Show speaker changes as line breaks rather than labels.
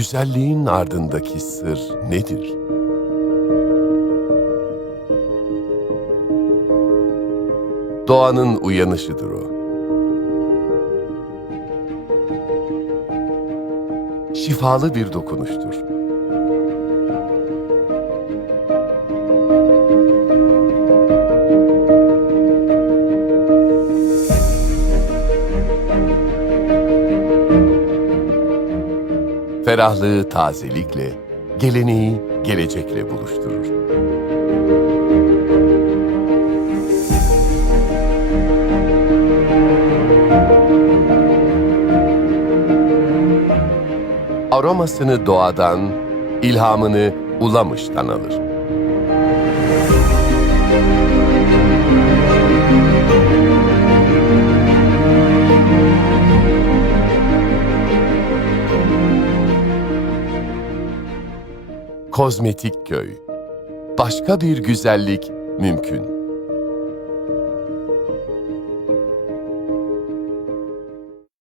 güzelliğin ardındaki sır nedir? Doğanın uyanışıdır o. Şifalı bir dokunuştur. Ferahlığı tazelikle, geleneği gelecekle buluşturur. Aromasını doğadan, ilhamını Ulamış'tan alır. Kozmetik Köy Başka bir güzellik mümkün.